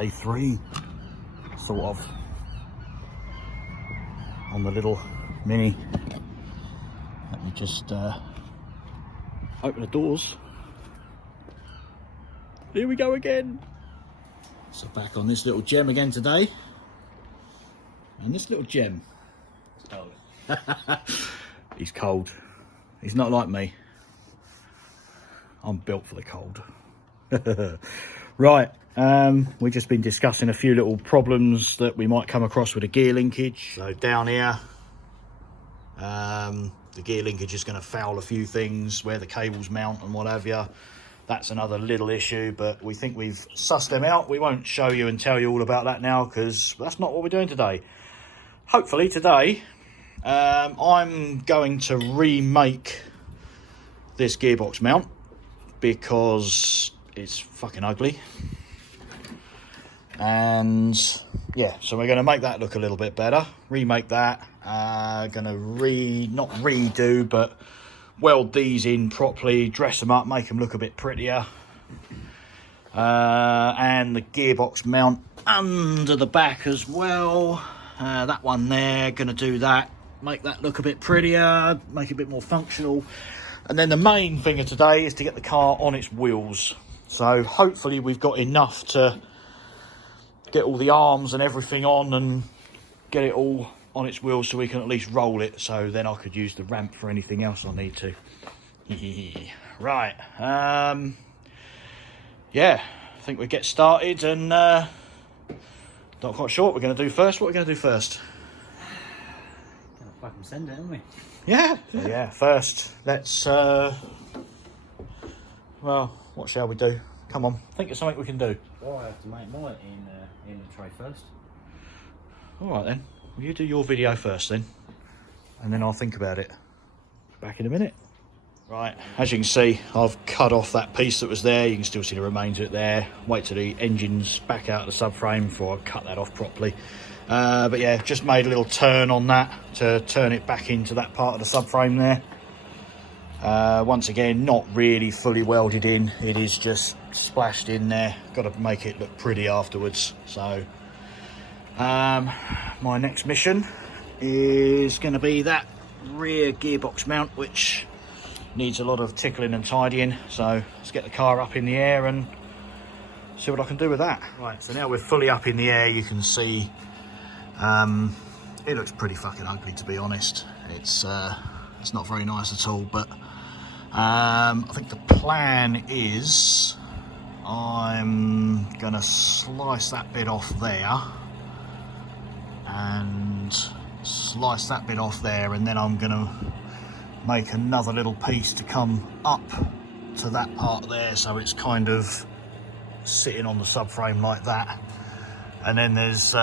day 3, sort of, on the little Mini. Let me just open the doors. Here we go again. So back on this little gem again today. And this little gem, he's cold. He's not like me. I'm built for the cold. Right, we've just been discussing a few little problems that we might come across with a gear linkage. So down here, the gear linkage is going to foul a few things where the cables mount and what have you. That's another little issue, but we think we've sussed them out. We won't show you and tell you all about that now, because that's not what we're doing today. Hopefully today, I'm going to remake this gearbox mount because it's fucking ugly. And yeah, so we're going to make that look a little bit better. Remake that. Going to not redo, but weld these in properly, dress them up, make them look a bit prettier. And the gearbox mount under the back as well. That one there, going to do that, make that look a bit prettier, make it a bit more functional. And then the main thing of today is to get the car on its wheels. So hopefully we've got enough to get all the arms and everything on and get it all on its wheels so we can at least roll it, so then I could use the ramp for anything else I need to. Right, yeah, I think we get started, and not quite sure what we're going to do first. What are we going to do first? Gonna fucking send it, aren't we? Yeah. So yeah, first let's well, what shall we do? Come on, think of something we can do. Well, I have to make mine in the tray first. All right then. Well, you do your video first then, and then I'll think about it. Back in a minute. Right, as you can see, I've cut off that piece that was there. You can still see the remains of it there. Wait till the engine's back out of the subframe before I cut that off properly. But yeah, just made a little turn on that to turn it back into that part of the subframe there. Once again, not really fully welded in. It is just splashed in there. Got to make it look pretty afterwards. So my next mission is going to be that rear gearbox mount, which needs a lot of tickling and tidying. So let's get the car up in the air and see what I can do with that. Right, so now we're fully up in the air. You can see it looks pretty fucking ugly, to be honest. It's not very nice at all, but I think the plan is I'm gonna slice that bit off there and slice that bit off there, and then I'm gonna make another little piece to come up to that part there, so it's kind of sitting on the subframe like that. And then there's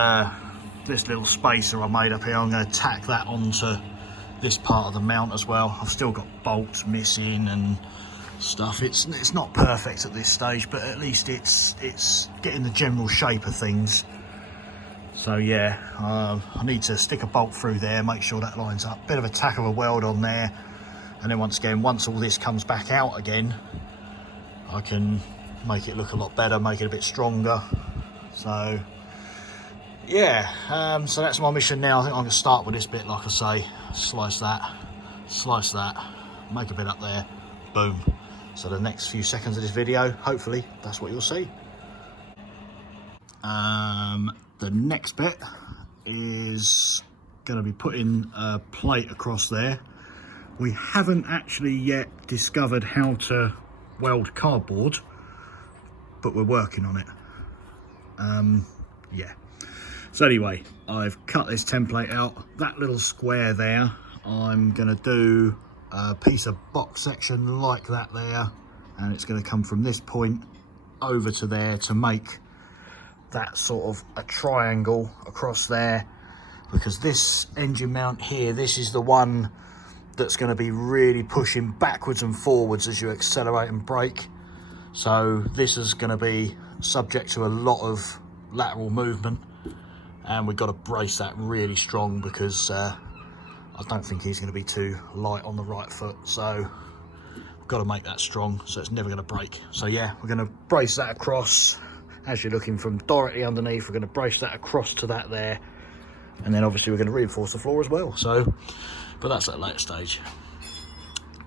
this little spacer I made up here. I'm going to tack that onto this part of the mount as well. I've still got bolts missing and stuff. It's not perfect at this stage, but at least it's getting the general shape of things. So yeah, I need to stick a bolt through there, make sure that lines up. Bit of a tack of a weld on there, and then once all this comes back out again, I can make it look a lot better, make it a bit stronger. So yeah, so that's my mission now. I think I'm going to start with this bit, like I say. Slice that, make a bit up there, boom. So the next few seconds of this video, hopefully, that's what you'll see. The next bit is going to be putting a plate across there. We haven't actually yet discovered how to weld cardboard, but we're working on it. Yeah. So anyway, I've cut this template out. That little square there, I'm going to do a piece of box section like that there, and it's going to come from this point over to there to make that sort of a triangle across there, because this engine mount here, this is the one that's going to be really pushing backwards and forwards as you accelerate and brake. So this is going to be subject to a lot of lateral movement, and we've got to brace that really strong, because I don't think he's going to be too light on the right foot. So we've got to make that strong so it's never going to break. So yeah, we're going to brace that across, as you're looking from directly underneath, we're going to brace that across to that there, and then obviously we're going to reinforce the floor as well. So, but that's at a later stage.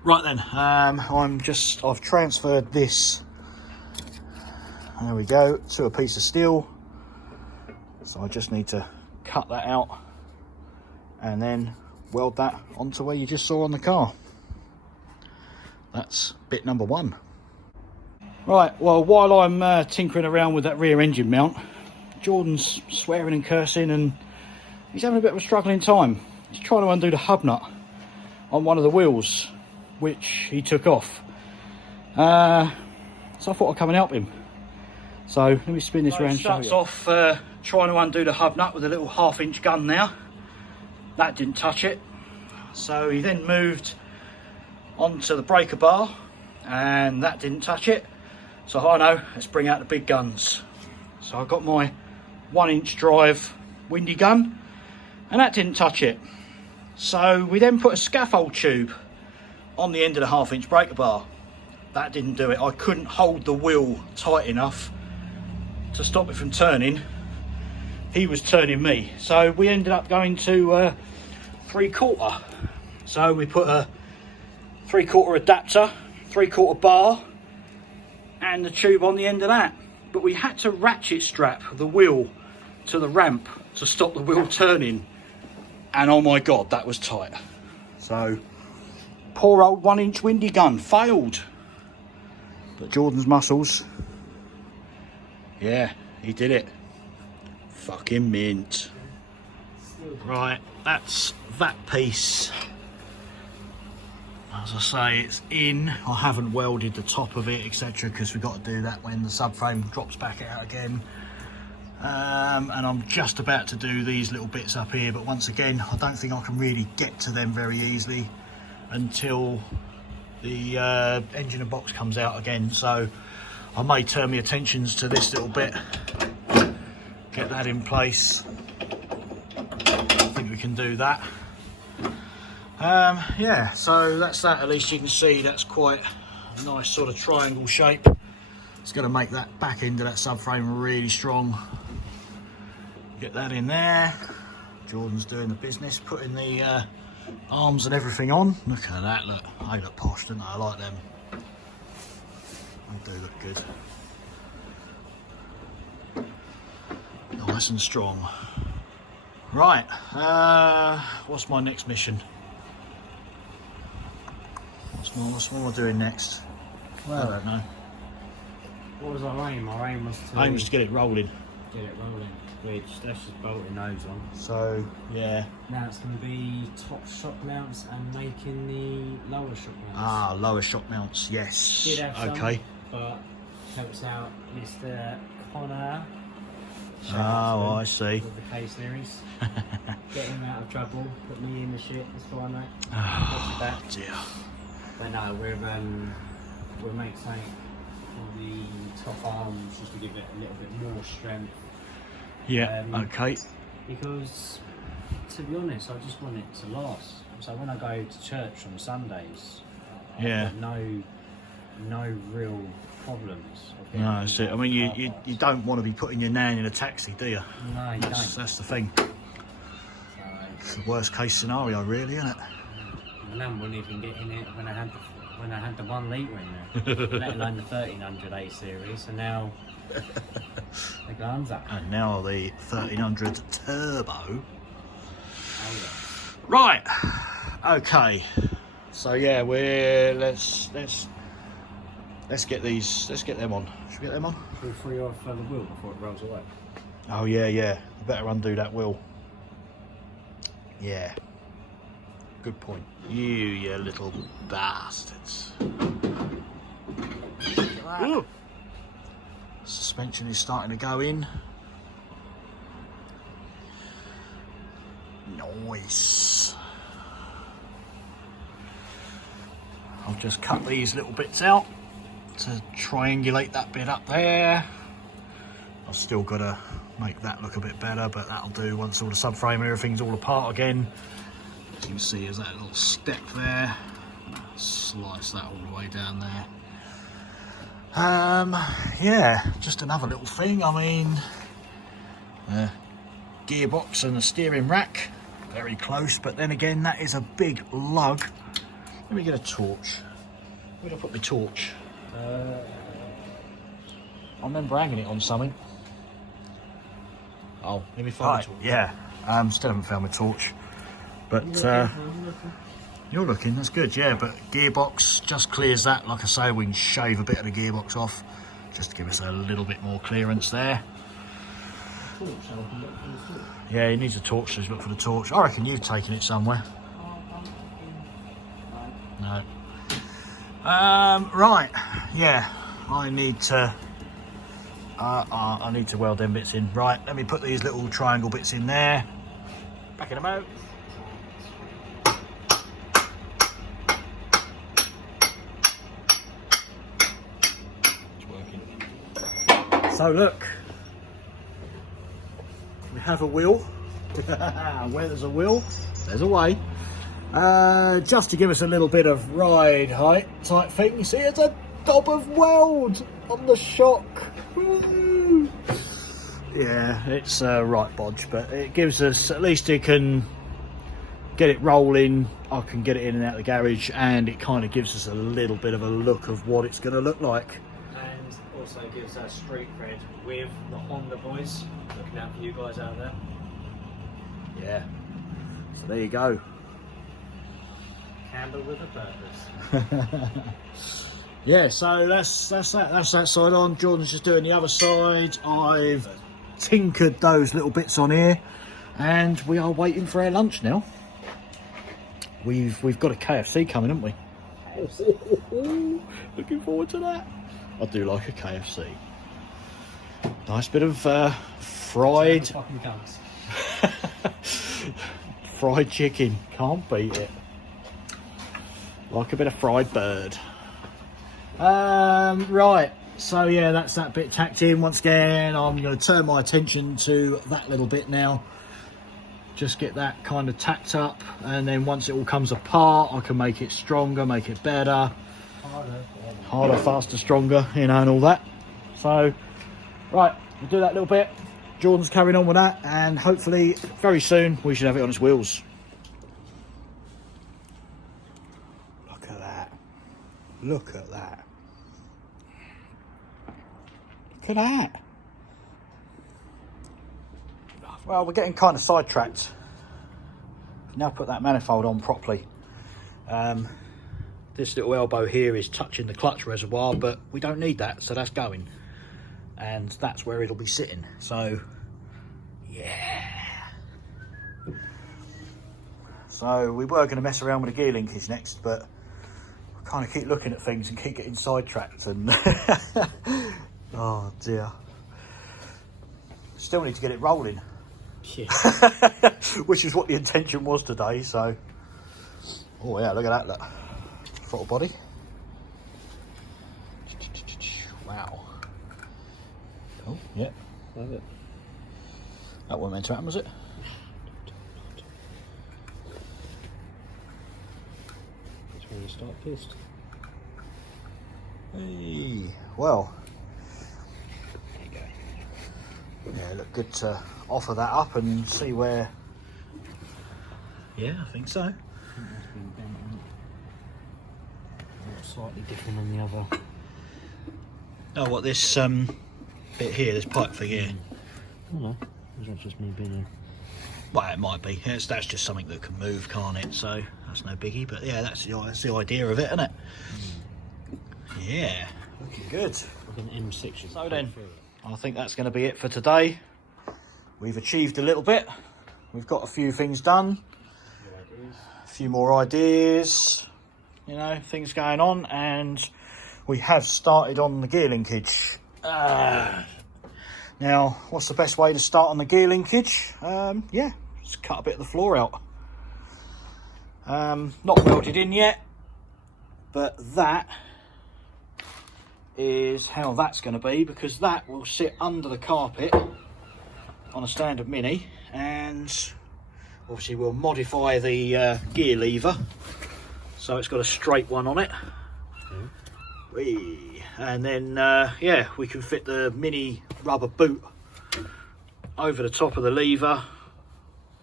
Right then, I've transferred this, there we go, to a piece of steel. So I just need to cut that out and then weld that onto where you just saw on the car. That's bit number one. Right, well, while I'm tinkering around with that rear engine mount, Jordan's swearing and cursing, and he's having a bit of a struggling time. He's trying to undo the hub nut on one of the wheels, which he took off. So I thought I'd come and help him. So let me spin this round. Starts off trying to undo the hub nut with a little 1/2-inch gun there. That didn't touch it. So he then moved onto the breaker bar, and that didn't touch it. So I know, let's bring out the big guns. So I got my 1-inch drive windy gun, and that didn't touch it. So we then put a scaffold tube on the end of the 1/2-inch breaker bar. That didn't do it. I couldn't hold the wheel tight enough to stop it from turning. He was turning me. So we ended up going to 3/4. So we put a 3/4 adapter, 3/4 bar, and the tube on the end of that. But we had to ratchet strap the wheel to the ramp to stop the wheel turning. And oh my God, that was tight. So poor old 1-inch windy gun failed. But Jordan's muscles, yeah, he did it. Fucking mint. Right, that's that piece. As I say, it's in. I haven't welded the top of it, etc., because we've got to do that when the subframe drops back out again. And I'm just about to do these little bits up here, but once again, I don't think I can really get to them very easily until the engine and box comes out again. So I may turn my attentions to this little bit, get that in place. I think we can do that. Yeah, so that's that. At least you can see that's quite a nice sort of triangle shape. It's going to make that back end of that subframe really strong. Get that in there. Jordan's doing the business, putting the arms and everything on. Look at that, look. They look posh, don't they? I like them. They do look good. Nice and strong. Right, what's my next mission? What am I doing next? Well, I don't know. What was our aim? Our aim was to... Aim was to get it rolling. Get it rolling. Which, that's just bolting those on. So, yeah. Now it's going to be top shock mounts and making the lower shock mounts. Ah, lower shock mounts, yes. Did have okay. Some, but helps out Mr. Connor. Oh, I see. With the K series. Get him out of trouble, put me in the shit, it's fine, mate. Oh, dear. But no, we'll make something for the top arms just to give it a little bit more strength. Yeah, okay. Because, to be honest, I just want it to last. So when I go to church on Sundays, yeah, I've got no real problems. No, that's it. I mean, you don't want to be putting your nan in a taxi, do you? No, you don't. That's the thing. So, it's the worst case scenario, really, isn't it? My nan wouldn't even get in it when I had the 1 litre in there, let alone the 1300 A series. And now the guns up. And now the 1300 turbo. Oh, yeah. Right. Okay. So yeah, let's get these. Let's get them on. Should we get them on? Should we free off the wheel before it rolls away? Oh yeah. Better undo that wheel. Yeah. Good point. You little bastards. Ooh. Suspension is starting to go in. Nice. I've just cut these little bits out to triangulate that bit up there. I've still got to make that look a bit better, but that'll do once all the subframe and everything's all apart again. As you can see, there's that little step there. Slice that all the way down there. Yeah, just another little thing. I mean, gearbox and a steering rack, very close, but then again, that is a big lug. Let me get a torch. Where did I put my torch? I remember hanging it on something. Oh, let me find the torch. Yeah, still haven't found my torch. But you're looking, that's good, yeah. But gearbox just clears that. Like I say, we can shave a bit of the gearbox off just to give us a little bit more clearance there. Yeah, he needs a torch, so he's look for the torch. I reckon you've taken it somewhere. No. Right, yeah, I need to weld them bits in. Right, let me put these little triangle bits in there. Backing them out. It's working. So look, we have a wheel. Where there's a wheel, there's a way. Just to give us a little bit of ride height type thing. You see, it's a dob of weld on the shock. Woo! Yeah, it's right bodge, but it gives us, at least it can get it rolling. I can get it in and out of the garage, and it kind of gives us a little bit of a look of what it's going to look like. And also gives us street cred with the Honda boys. Looking out for you guys out there. Yeah, so there you go. Handle with a purpose. Yeah, so that's that side on. Jordan's just doing the other side. I've tinkered those little bits on here, and we are waiting for our lunch now. We've got a KFC coming, haven't we? Looking forward to that. I do like a KFC. Nice bit of fried fried chicken. Can't beat it. Like a bit of fried bird. Right, so yeah, that's that bit tacked in. Once again, I'm going to turn my attention to that little bit now. Just get that kind of tacked up, and then once it all comes apart, I can make it stronger, make it better. Harder, faster, stronger, you know, and all that. So, right, we'll do that little bit. Jordan's carrying on with that, and hopefully very soon we should have it on its wheels. Look at that. Look at that. Look at that. Well, we're getting kind of sidetracked. Now put that manifold on properly. This little elbow here is touching the clutch reservoir, but we don't need that, so that's going. And that's where it'll be sitting. So, yeah. So we were going to mess around with the gear linkage next, but I kind of keep looking at things and keep getting sidetracked. And oh dear. Still need to get it rolling. Yeah. Which is what the intention was today. So, oh yeah, look at that. Look. Throttle body. Wow. Oh, yeah. Love it. That wasn't meant to happen, was it? That's when you start pissed. Hey, well. There you go. Yeah, look good to offer that up and see where. Yeah, I think so. I think that's been bent on. Slightly different than the other. Oh, what this bit here, this pipe thing here. Oh no, is that just me being Well, it might be. That's just something that can move, can't it? So that's no biggie. But yeah, that's the idea of it, isn't it? Yeah, looking good. like an M6. So then, I think that's going to be it for today. We've achieved a little bit. We've got a few things done. A few more ideas. You know, things going on, and we have started on the gear linkage. Now, what's the best way to start on the gear linkage? Yeah, just cut a bit of the floor out. Not welded in yet, but that is how that's going to be, because that will sit under the carpet on a standard Mini, and obviously we'll modify the gear lever so it's got a straight one on it. And then yeah, we can fit the mini rubber boot over the top of the lever,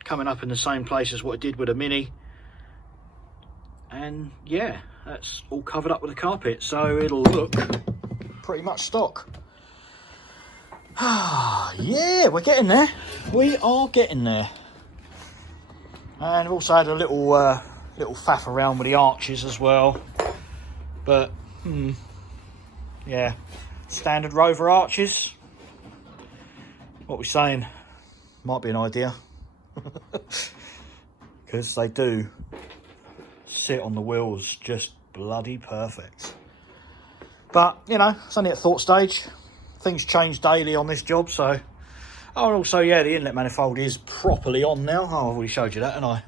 coming up in the same place as what I did with a mini. And yeah, that's all covered up with a carpet, so it'll look pretty much stock. Yeah, we're getting there. We are getting there. And I've also had a little little faff around with the arches as well, but yeah, standard Rover arches. What we're saying might be an idea, because they do sit on the wheels just bloody perfect. But you know, it's only at thought stage. Things change daily on this job, so. Oh, and also, yeah, the inlet manifold is properly on now. Oh, I've already showed you that, haven't I?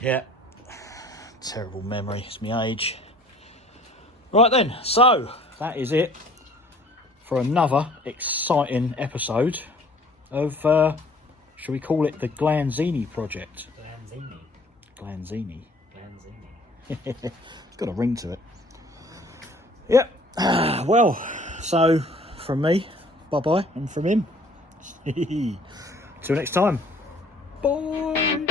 Yeah. Terrible memory, it's my age. Right then, so that is it for another exciting episode of, shall we call it the Glanzini project? Glanzini. It's got a ring to it. Yep. Well, so from me, bye-bye, and from him, till next time. Bye.